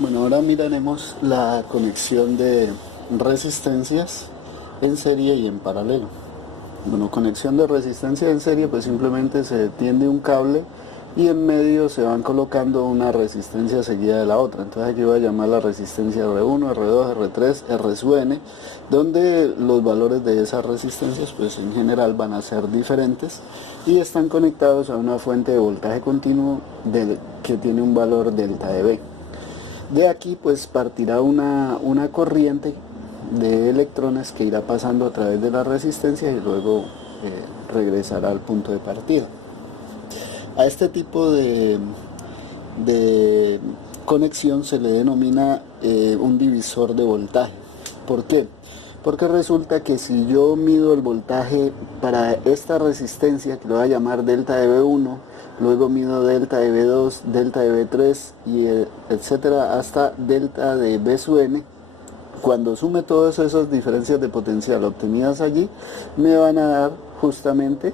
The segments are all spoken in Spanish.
Bueno, ahora miraremos la conexión de resistencias en serie y en paralelo. Bueno, conexión de resistencia en serie, pues simplemente se tiende un cable y en medio se van colocando una resistencia seguida de la otra. Entonces aquí voy a llamar la resistencia R1, R2, R3, R sub n, donde los valores de esas resistencias pues en general van a ser diferentes y están conectados a una fuente de voltaje continuo que tiene un valor delta de V. De aquí pues partirá una corriente de electrones que irá pasando a través de la resistencia y luego regresará al punto de partida. A este tipo de conexión se le denomina un divisor de voltaje. ¿Por qué? Porque resulta que si yo mido el voltaje para esta resistencia, que lo voy a llamar delta de V1, luego mido delta de V2, delta de V3, y etcétera, hasta delta de V sub n, cuando sume todas esas diferencias de potencial obtenidas allí, me van a dar justamente,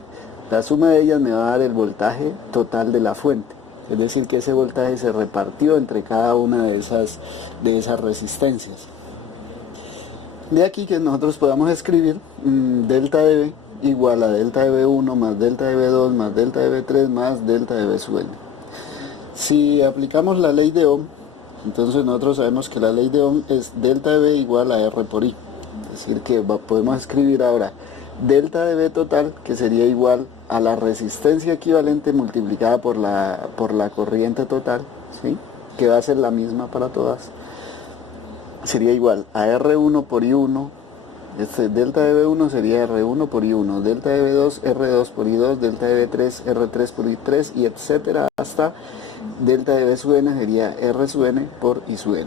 la suma de ellas me va a dar el voltaje total de la fuente. Es decir, que ese voltaje se repartió entre cada una de esas resistencias. De aquí que nosotros podamos escribir delta de V igual a delta de V1 más delta de V2 más delta de V3 más delta de V sub n. Si aplicamos la ley de Ohm, entonces nosotros sabemos que la ley de Ohm es delta de V igual a R por I. Es decir, que podemos escribir ahora delta de V total, que sería igual a la resistencia equivalente multiplicada por la corriente total, ¿sí? Que va a ser la misma para todas. Sería igual a R1 por I1, delta de V1 sería R1 por I1, delta de V2, R2 por I2, delta de V3, R3 por I3, y etcétera, hasta delta de V sub n sería R sub n por I sub n.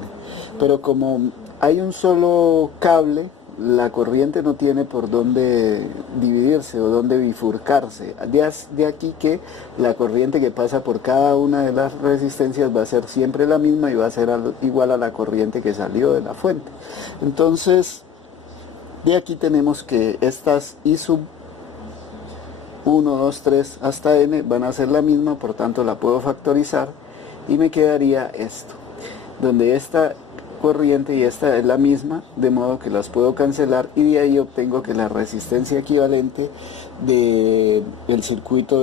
Pero como hay un solo cable, la corriente no tiene por dónde dividirse o dónde bifurcarse. De aquí que la corriente que pasa por cada una de las resistencias va a ser siempre la misma y va a ser igual a la corriente que salió de la fuente. Entonces, de aquí tenemos que estas I sub 1, 2, 3 hasta n van a ser la misma, por tanto la puedo factorizar y me quedaría esto, donde esta corriente y esta es la misma, de modo que las puedo cancelar, y de ahí obtengo que la resistencia equivalente del circuito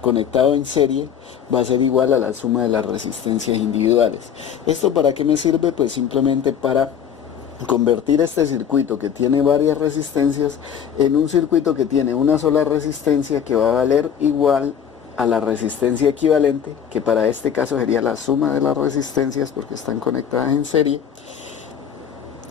conectado en serie va a ser igual a la suma de las resistencias individuales. ¿Esto para qué me sirve? Pues simplemente para convertir este circuito que tiene varias resistencias en un circuito que tiene una sola resistencia que va a valer igual a la resistencia equivalente, que para este caso sería la suma de las resistencias porque están conectadas en serie,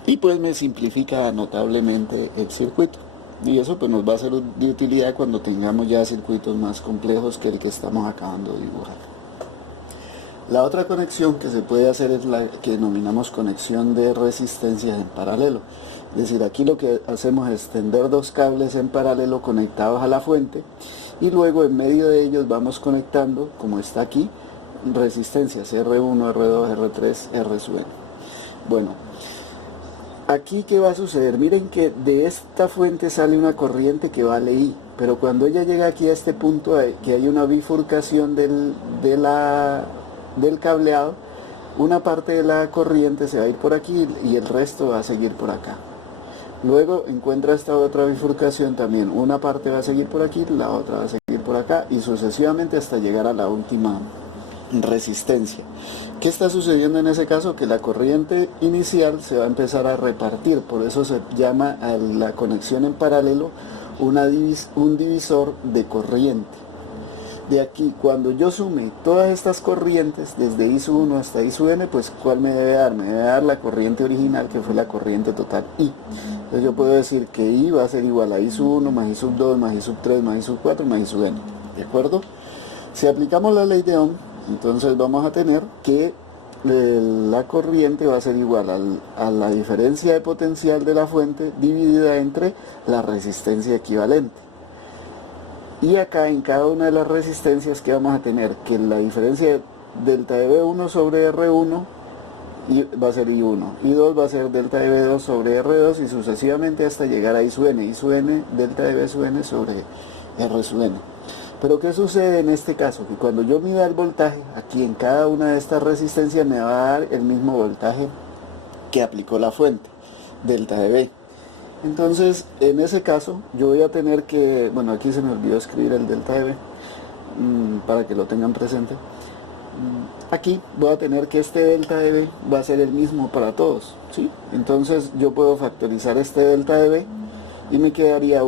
y pues me simplifica notablemente el circuito, y eso pues nos va a ser de utilidad cuando tengamos ya circuitos más complejos que el que estamos acabando de dibujar. La otra conexión que se puede hacer es la que denominamos conexión de resistencias en paralelo. Es decir, aquí lo que hacemos es tender dos cables en paralelo conectados a la fuente, y luego en medio de ellos vamos conectando, como está aquí, resistencias R1, R2, R3, R sub n. Bueno, aquí ¿qué va a suceder? Miren que de esta fuente sale una corriente que vale I, pero cuando ella llega aquí a este punto, que hay una bifurcación del cableado, una parte de la corriente se va a ir por aquí y el resto va a seguir por acá. Luego encuentra esta otra bifurcación también, una parte va a seguir por aquí, la otra va a seguir por acá, y sucesivamente hasta llegar a la última resistencia. ¿Qué está sucediendo en ese caso? Que la corriente inicial se va a empezar a repartir, por eso se llama a la conexión en paralelo un divisor de corriente. De aquí, cuando yo sume todas estas corrientes, desde I sub 1 hasta I sub n, pues ¿cuál me debe dar? Me debe dar la corriente original, que fue la corriente total I. Entonces yo puedo decir que I va a ser igual a I sub 1 más I sub 2 más I sub 3 más I sub 4 más I sub n. ¿De acuerdo? Si aplicamos la ley de Ohm, entonces vamos a tener que la corriente va a ser igual a la diferencia de potencial de la fuente dividida entre la resistencia equivalente. Y acá en cada una de las resistencias que vamos a tener, que la diferencia delta de V1 sobre R1 va a ser I1, I2 va a ser delta de V2 sobre R2 y sucesivamente hasta llegar a I sub n, delta de V sub n sobre R sub n. Pero ¿qué sucede en este caso? Que cuando yo mida el voltaje, aquí en cada una de estas resistencias me va a dar el mismo voltaje que aplicó la fuente, delta de B. Entonces, en ese caso, yo voy a tener que, bueno, aquí se me olvidó escribir el delta de B, para que lo tengan presente. Aquí voy a tener que este delta de B va a ser el mismo para todos, ¿sí? Entonces yo puedo factorizar este delta de B y me quedaría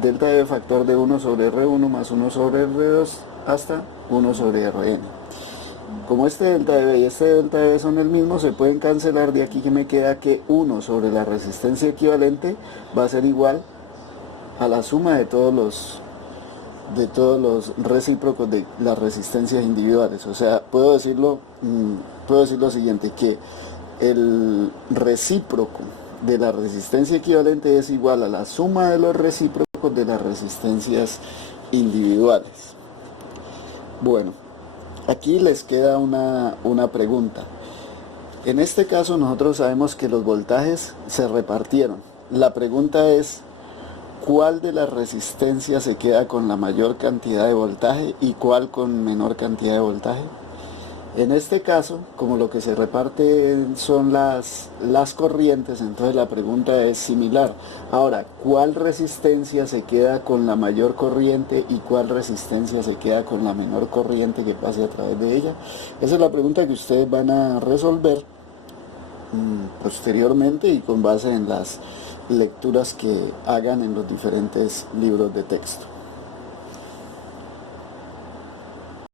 delta de B factor de 1 sobre R1 más 1 sobre R2 hasta 1 sobre Rn. Como este delta de B y este delta de B son el mismo, se pueden cancelar. De aquí que me queda que 1 sobre la resistencia equivalente va a ser igual a la suma de todos los recíprocos de las resistencias individuales. O sea, puedo decir lo siguiente, que el recíproco de la resistencia equivalente es igual a la suma de los recíprocos de las resistencias individuales. Bueno, aquí les queda una pregunta. En este caso nosotros sabemos que los voltajes se repartieron. La pregunta es, ¿cuál de las resistencias se queda con la mayor cantidad de voltaje y cuál con menor cantidad de voltaje? En este caso, como lo que se reparte son las corrientes, entonces la pregunta es similar. Ahora, ¿cuál resistencia se queda con la mayor corriente y cuál resistencia se queda con la menor corriente que pase a través de ella? Esa es la pregunta que ustedes van a resolver posteriormente y con base en las lecturas que hagan en los diferentes libros de texto.